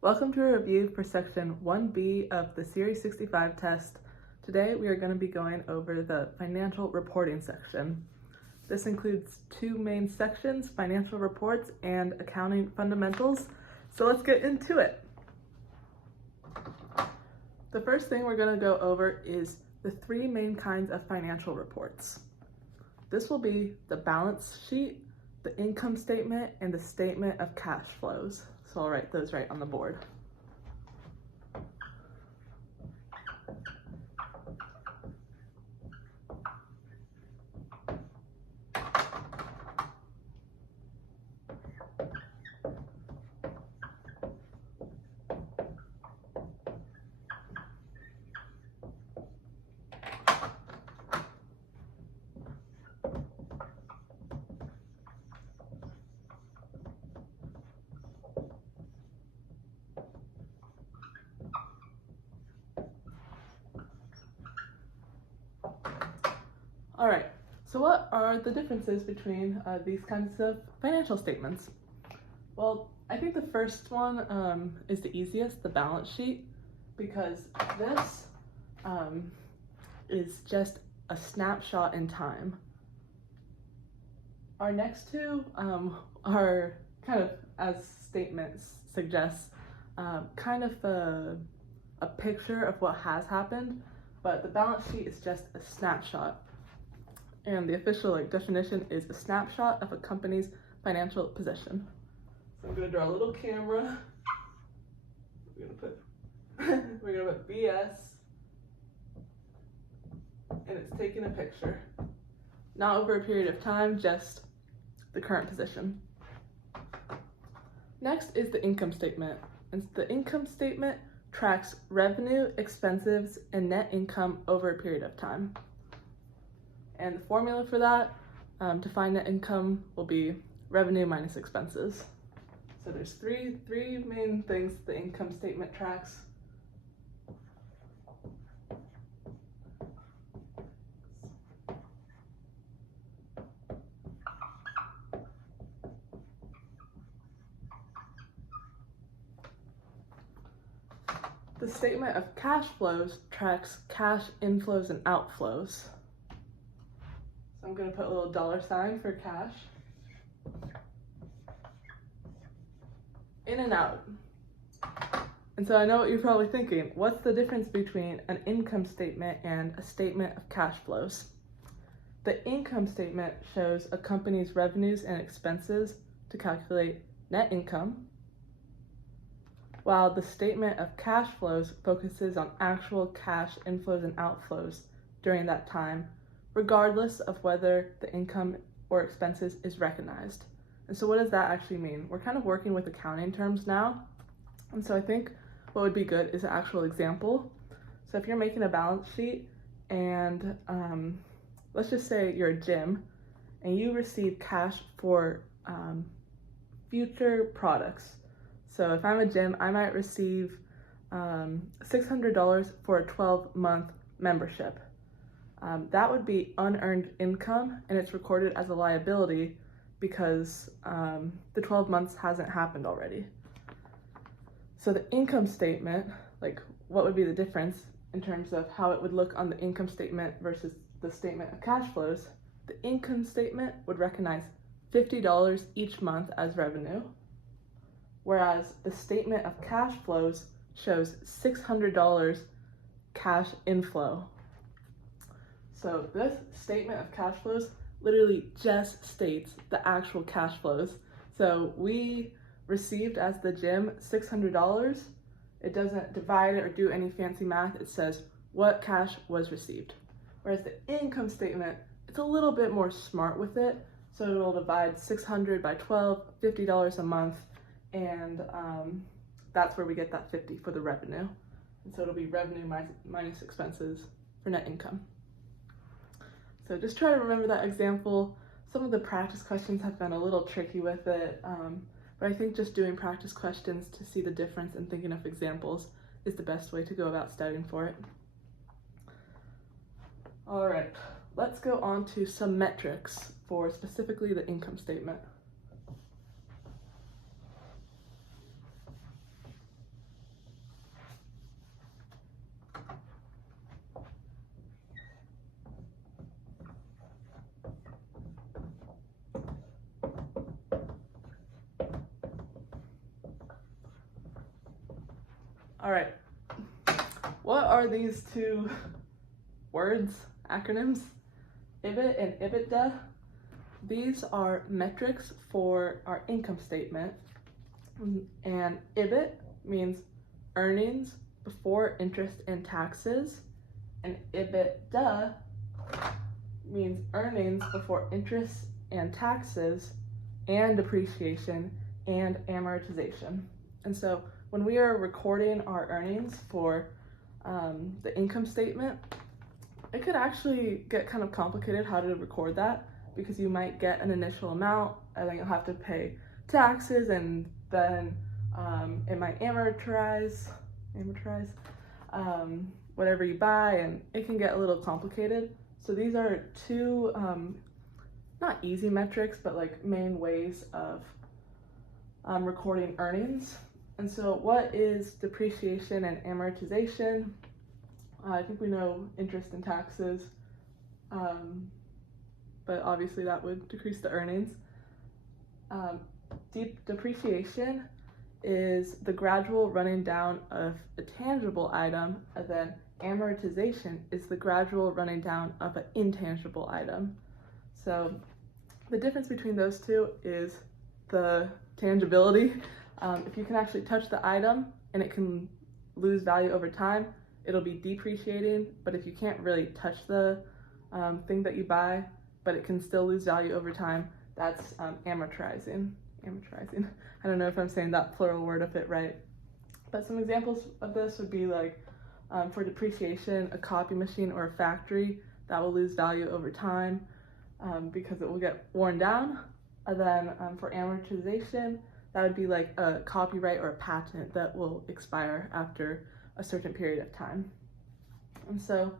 Welcome to a review for section 1B of the Series 65 test. Today we are going to be going over the financial reporting section. This includes two main sections, financial reports and accounting fundamentals. So let's get into it. The first thing we're going to go over is the three main kinds of financial reports. This will be the balance sheet, the income statement, and the statement of cash flows. So I'll write those right on the board. All right, so what are the differences between these kinds of financial statements? Well, I think the first one is the easiest, the balance sheet, because this is just a snapshot in time. Our next two are kind of, as statements suggest, kind of a picture of what has happened, but the balance sheet is just a snapshot. And the official definition is a snapshot of a company's financial position. So I'm gonna draw a little camera. We're gonna put BS, and it's taking a picture. Not over a period of time, just the current position. Next is the income statement. And the income statement tracks revenue, expenses, and net income over a period of time. And the formula for that to find net income will be revenue minus expenses. So there's three main things the income statement tracks. The statement of cash flows tracks cash inflows and outflows. So I'm going to put a little $sign for cash. In and out. And so I know what you're probably thinking. What's the difference between an income statement and a statement of cash flows? The income statement shows a company's revenues and expenses to calculate net income, while the statement of cash flows focuses on actual cash inflows and outflows during that time, regardless of whether the income or expenses is recognized. And so what does that actually mean? We're kind of working with accounting terms now. And so I think what would be good is an actual example. So if you're making a balance sheet and let's just say you're a gym and you receive cash for future products. So if I'm a gym, I might receive $600 for a 12-month membership. That would be unearned income, and it's recorded as a liability because the 12 months hasn't happened already. So the income statement, like what would be the difference in terms of how it would look on the income statement versus the statement of cash flows? The income statement would recognize $50 each month as revenue, whereas the statement of cash flows shows $600 cash inflow. So this statement of cash flows literally just states the actual cash flows. So we received as the gym $600. It doesn't divide it or do any fancy math. It says what cash was received. Whereas the income statement, it's a little bit more smart with it. So it'll divide 600 by 12, $50 a month, and that's where we get that 50 for the revenue. And so it'll be revenue minus expenses for net income. So just try to remember that example. Some of the practice questions have been a little tricky with it, but I think just doing practice questions to see the difference and thinking of examples is the best way to go about studying for it. All right, let's go on to some metrics for specifically the income statement. All right. What are these two words, acronyms? EBIT and EBITDA. These are metrics for our income statement. And EBIT means earnings before interest and taxes. And EBITDA means earnings before interest and taxes and depreciation and amortization. And so when we are recording our earnings for the income statement, it could actually get kind of complicated how to record that, because you might get an initial amount and then you'll have to pay taxes, and then it might amortize whatever you buy, and it can get a little complicated. So these are two not easy metrics, but like main ways of recording earnings. And so what is depreciation and amortization? I think we know interest and taxes, but obviously that would decrease the earnings. Depreciation is the gradual running down of a tangible item, and then amortization is the gradual running down of an intangible item. So the difference between those two is the tangibility. If you can actually touch the item and it can lose value over time, it'll be depreciating. But if you can't really touch the thing that you buy, but it can still lose value over time, that's amortizing. I don't know if I'm saying that plural word of it right. But some examples of this would be like, for depreciation, a copy machine or a factory that will lose value over time because it will get worn down. And then for amortization, that would be like a copyright or a patent that will expire after a certain period of time. And so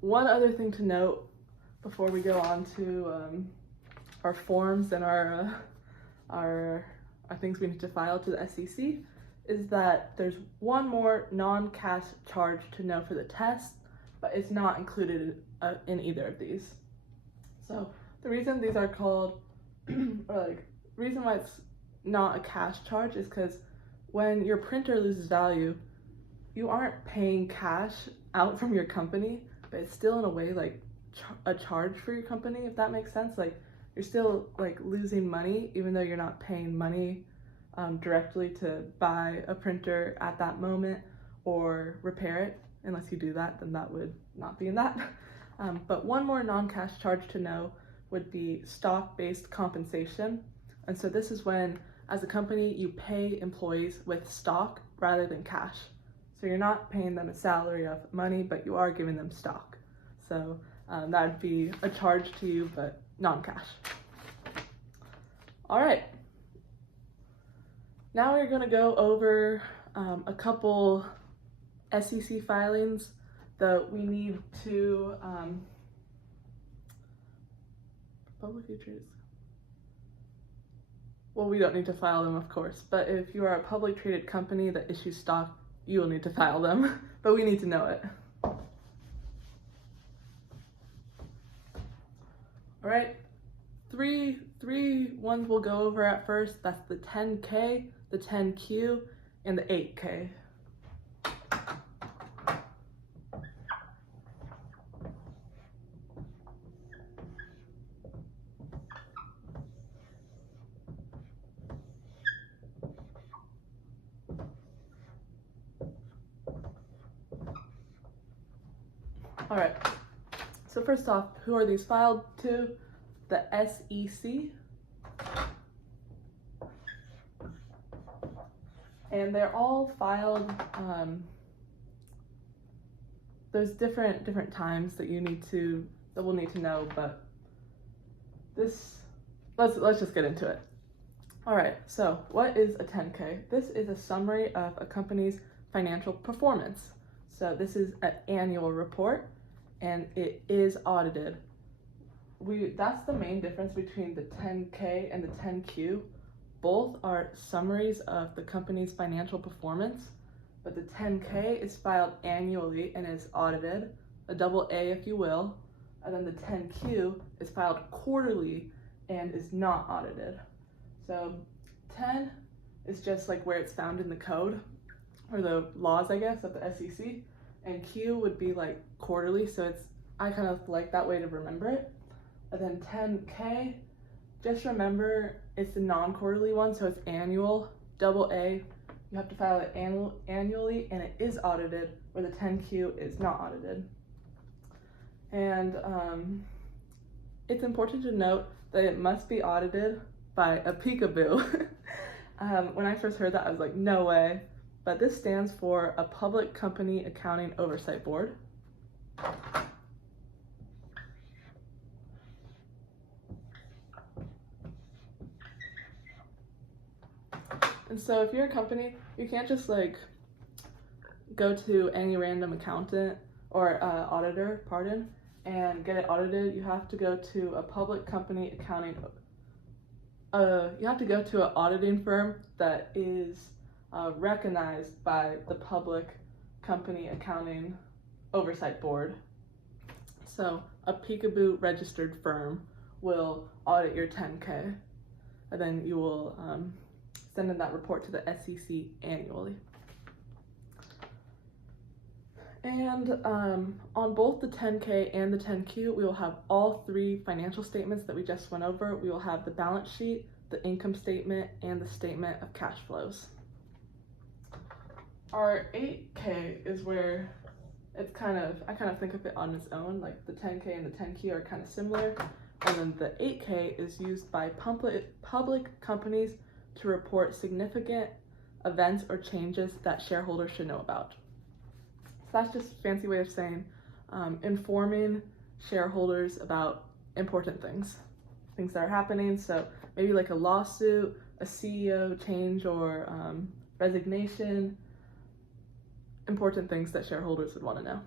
one other thing to note before we go on to our forms and our things we need to file to the SEC is that there's one more non-cash charge to know for the test, but it's not included in either of these. So the reason these are called, or like, reason why it's not a cash charge is because when your printer loses value, you aren't paying cash out from your company, but it's still in a way like a charge for your company, if that makes sense. Like, you're still like losing money even though you're not paying money directly to buy a printer at that moment or repair it. Unless you do that, then that would not be in that. But one more non-cash charge to know would be stock-based compensation. And so this is when, as a company, you pay employees with stock rather than cash. So you're not paying them a salary of money, but you are giving them stock. So that would be a charge to you, but non-cash. All right. Now we're gonna go over a couple SEC filings that we need to publicly traded. Well, we don't need to file them, of course, but if you are a public traded company that issues stock, you will need to file them, but we need to know it. All right, three ones we'll go over at first. That's the 10K, the 10Q, and the 8K. All right, so first off, who are these filed to? The SEC. And they're all filed, there's different times that we'll need to know, but let's just get into it. All right, so what is a 10K? This is a summary of a company's financial performance. So this is an annual report, and it is audited. That's the main difference between the 10K and the 10Q. Both are summaries of the company's financial performance, but the 10K is filed annually and is audited, a double A if you will, and then the 10Q is filed quarterly and is not audited. So 10 is just like where it's found in the code, or the laws, I guess, of the SEC. And Q would be like quarterly, so I kind of like that way to remember it. And then 10K, just remember it's the non-quarterly one, so it's annual. Double A, you have to file it annually, and it is audited, where the 10Q is not audited. And it's important to note that it must be audited by a peekaboo. When I first heard that, I was like, no way. But this stands for a Public Company Accounting Oversight Board. And so if you're a company, you can't just like go to any random accountant or auditor, and get it audited. You have to go to a public company accounting, you have to go to an auditing firm that is recognized by the Public Company Accounting Oversight Board. So a peekaboo registered firm will audit your 10K, and then you will send in that report to the SEC annually. And on both the 10K and the 10Q, we will have all three financial statements that we just went over. We will have the balance sheet, the income statement, and the statement of cash flows. Our 8K is where I kind of think of it on its own, like the 10K and the 10Q are kind of similar. And then the 8K is used by public companies to report significant events or changes that shareholders should know about. So that's just a fancy way of saying informing shareholders about important things that are happening. So maybe like a lawsuit, a CEO change, or resignation, important things that shareholders would want to know.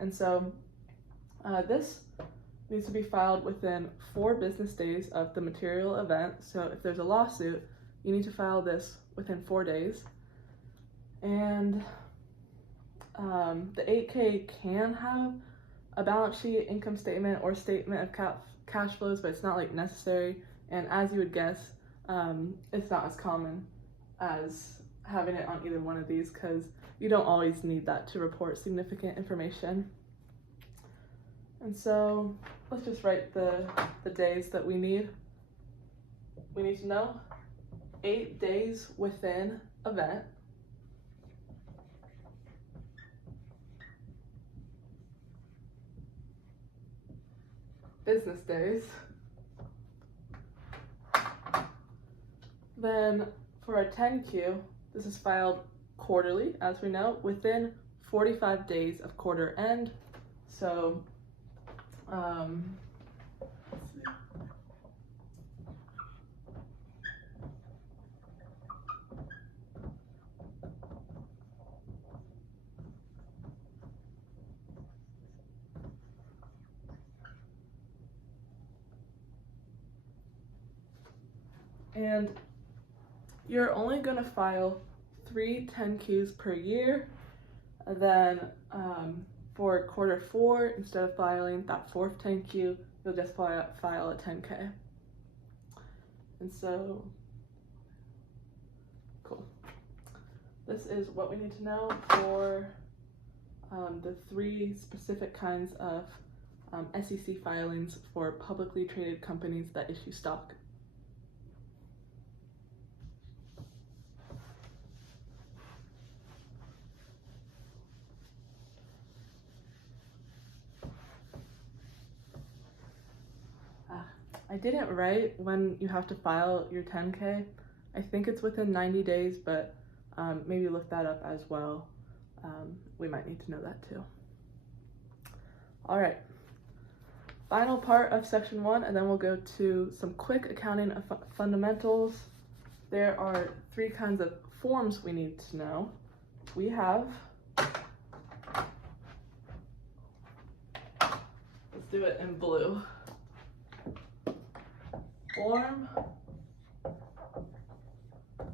And so this needs to be filed within 4 business days of the material event. So if there's a lawsuit, you need to file this within 4 days. And the 8K can have a balance sheet, income statement, or statement of cash flows, but it's not like necessary. And as you would guess, it's not as common as having it on either one of these, because you don't always need that to report significant information. And so let's just write the days that we need. We need to know 8 days within event. Business days. Then for our 10Q, this is filed quarterly, as we know, within 45 days of quarter end. So let's see. And you're only going to file 3 10Qs per year. And then for quarter 4, instead of filing that 4th 10Q, you'll just file a 10K. And so, cool. This is what we need to know for the 3 specific kinds of SEC filings for publicly traded companies that issue stock. I didn't write when you have to file your 10K. I think it's within 90 days, but maybe look that up as well. We might need to know that too. All right, final part of section 1, and then we'll go to some quick accounting fundamentals. There are 3 kinds of forms we need to know. We have, let's do it in blue. Form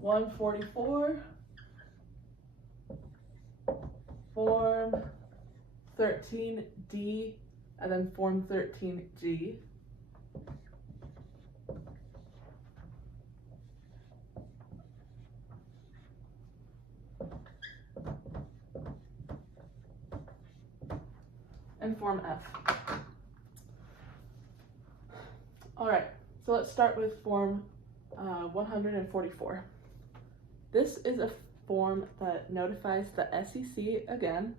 144, Form 13D, and then Form 13G. and Form F. All right, so let's start with Form 144. This is a form that notifies the SEC, again,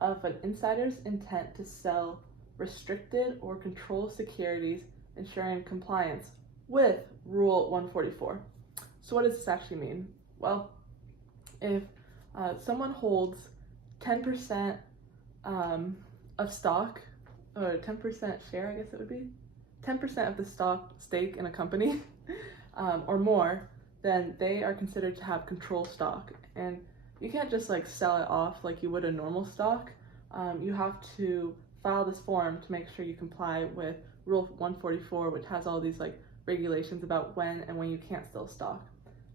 of an insider's intent to sell restricted or controlled securities, ensuring compliance with Rule 144. So what does this actually mean? Well, if someone holds 10% of stock, or 10% share, I guess it would be, 10% of the stock stake in a company or more, then they are considered to have control stock. And you can't just like sell it off like you would a normal stock. You have to file this form to make sure you comply with Rule 144, which has all these like regulations about when and when you can't sell stock.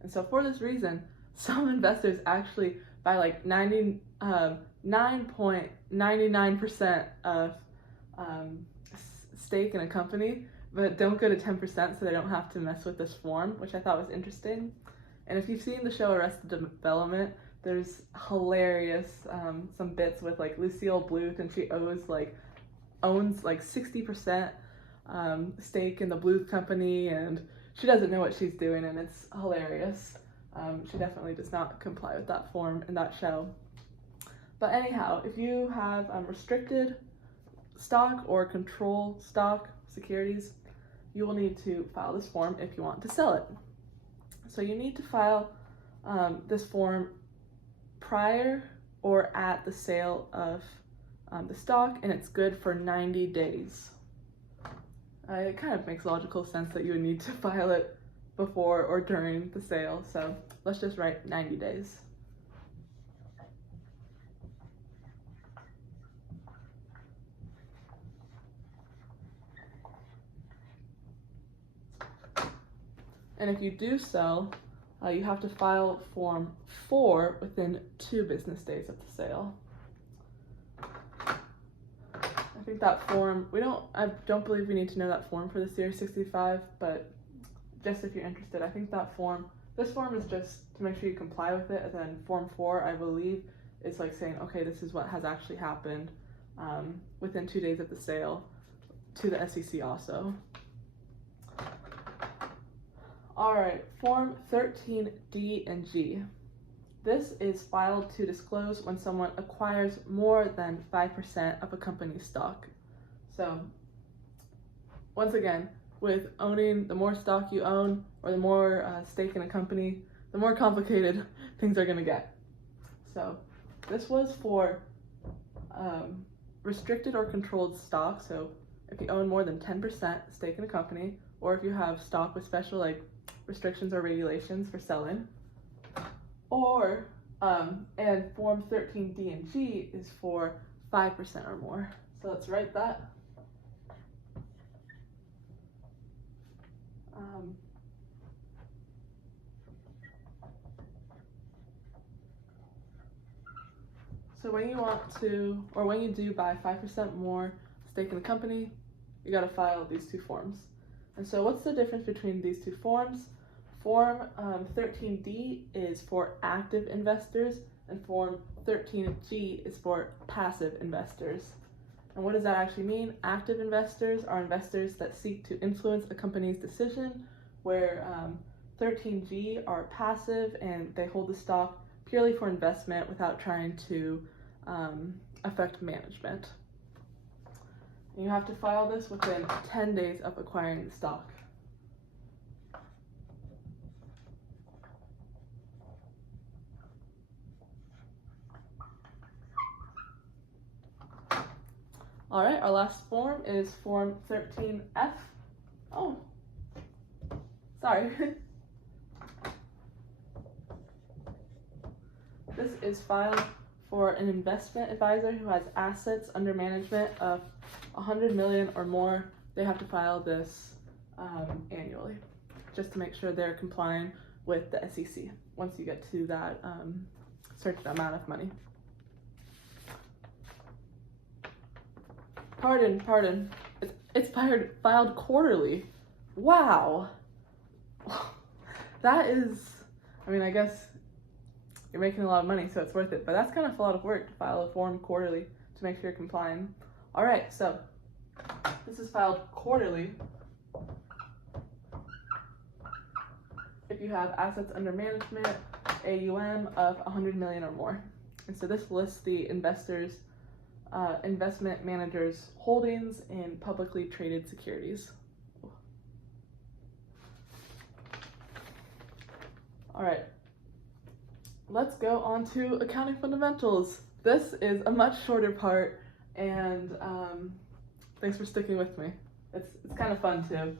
And so for this reason, some investors actually buy like 99.99% of stake in a company, but don't go to 10% so they don't have to mess with this form, which I thought was interesting. And if you've seen the show Arrested Development, there's hilarious some bits with like Lucille Bluth, and she owns like 60% stake in the Bluth company, and she doesn't know what she's doing, and it's hilarious. She definitely does not comply with that form in that show. But anyhow, if you have restricted stock or control stock securities, you will need to file this form if you want to sell it. So you need to file this form prior or at the sale of the stock, and it's good for 90 days. It kind of makes logical sense that you would need to file it before or during the sale, so let's just write 90 days. And if you do sell, you have to file Form 4 within 2 business days of the sale. I think that form, I don't believe we need to know that form for the Series 65, but just if you're interested, I think that this form is just to make sure you comply with it, and then Form 4, I believe, is like saying, okay, this is what has actually happened within 2 days of the sale to the SEC also. All right, Form 13D and G. This is filed to disclose when someone acquires more than 5% of a company's stock. So, once again, with owning, the more stock you own or the more stake in a company, the more complicated things are going to get. So, this was for restricted or controlled stock. So, if you own more than 10% stake in a company, or if you have stock with special like restrictions or regulations for selling, or and Form 13D and G is for 5% or more. So let's write that. So when you want to, or when you do buy 5% more stake in the company, you got to file these 2 forms. And so what's the difference between these 2 forms? Form 13D is for active investors, and Form 13G is for passive investors. And what does that actually mean? Active investors are investors that seek to influence a company's decision, where 13G are passive and they hold the stock purely for investment without trying to affect management. And you have to file this within 10 days of acquiring the stock. All right, our last form is Form 13F. Oh, sorry. This is filed for an investment advisor who has assets under management of 100 million or more. They have to file this annually, just to make sure they're complying with the SEC once you get to that certain amount of money. Pardon. It's filed quarterly. Wow. That is, I mean, I guess you're making a lot of money, so it's worth it. But that's kind of a lot of work to file a form quarterly to make sure you're complying. All right, so this is filed quarterly if you have assets under management, AUM of 100 million or more. And so this lists the investors, investment managers' holdings in publicly traded securities. All right, let's go on to accounting fundamentals. This is a much shorter part, and thanks for sticking with me. It's kind of fun too.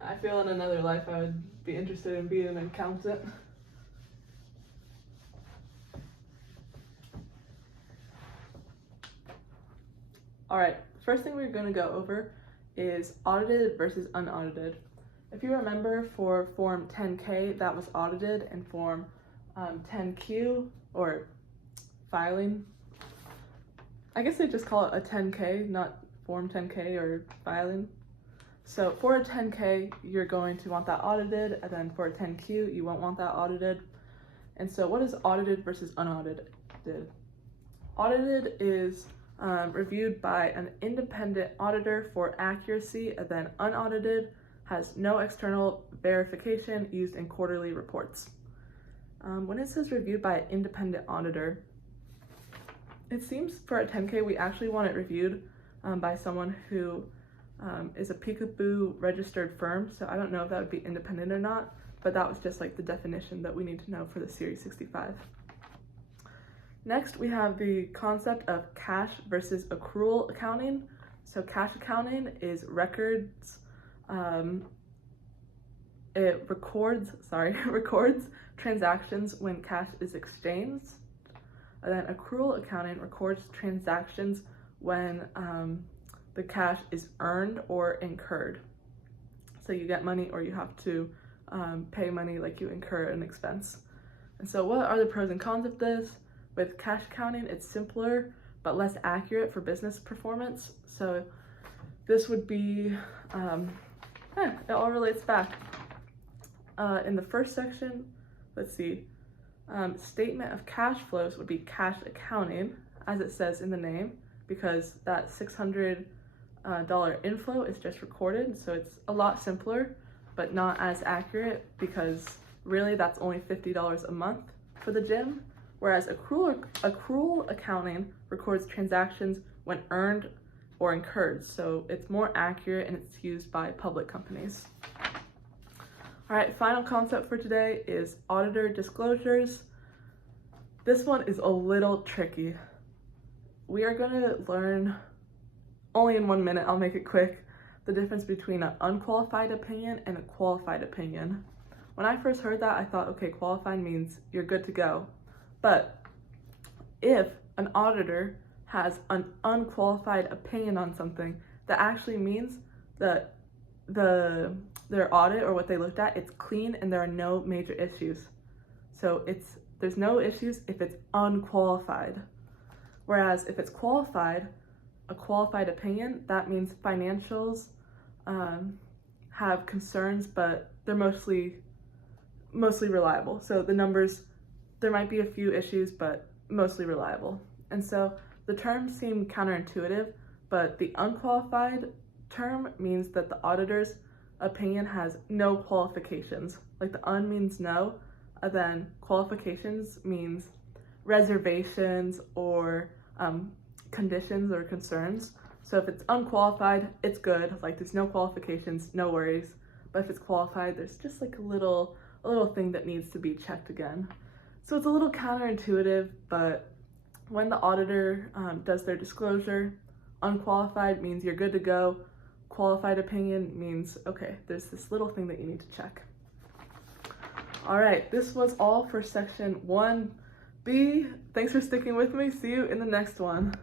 I feel in another life I would be interested in being an accountant. All right, first thing we're going to go over is audited versus unaudited. If you remember, for Form 10K, that was audited, and Form 10Q, or filing, I guess they just call it a 10K, not Form 10K or filing. So for a 10K, you're going to want that audited, and then for a 10Q, you won't want that audited. And so what is audited versus unaudited? Audited is reviewed by an independent auditor for accuracy, and then unaudited has no external verification used in quarterly reports. When it says reviewed by an independent auditor, it seems for a 10K we actually want it reviewed by someone who is a Peekaboo registered firm, so I don't know if that would be independent or not, but that was just like the definition that we need to know for the Series 65. Next, we have the concept of cash versus accrual accounting. So cash accounting is records, it records transactions when cash is exchanged. And then accrual accounting records transactions when the cash is earned or incurred. So you get money or you have to pay money, like you incur an expense. And so what are the pros and cons of this? With cash accounting, it's simpler but less accurate for business performance. So this would be, it all relates back. In the first section, let's see, statement of cash flows would be cash accounting, as it says in the name, because that $600 inflow is just recorded. So it's a lot simpler, but not as accurate, because really that's only $50 a month for the gym. Whereas accrual accounting records transactions when earned or incurred. So it's more accurate and it's used by public companies. All right, final concept for today is auditor disclosures. This one is a little tricky. We are going to learn, only in 1 minute, I'll make it quick, the difference between an unqualified opinion and a qualified opinion. When I first heard that, I thought, okay, qualified means you're good to go. But if an auditor has an unqualified opinion on something, that actually means that their audit or what they looked at, it's clean and there are no major issues. So there's no issues if it's unqualified. Whereas if it's qualified, a qualified opinion, that means financials have concerns, but they're mostly reliable. So the numbers, there might be a few issues, but mostly reliable. And so the terms seem counterintuitive, but the unqualified term means that the auditor's opinion has no qualifications. Like the un means no, and then qualifications means reservations or conditions or concerns. So if it's unqualified, it's good. Like there's no qualifications, no worries. But if it's qualified, there's just like a little thing that needs to be checked again. So it's a little counterintuitive, but when the auditor does their disclosure, unqualified means you're good to go. Qualified opinion means, okay, there's this little thing that you need to check. All right, this was all for section 1B. Thanks for sticking with me. See you in the next one.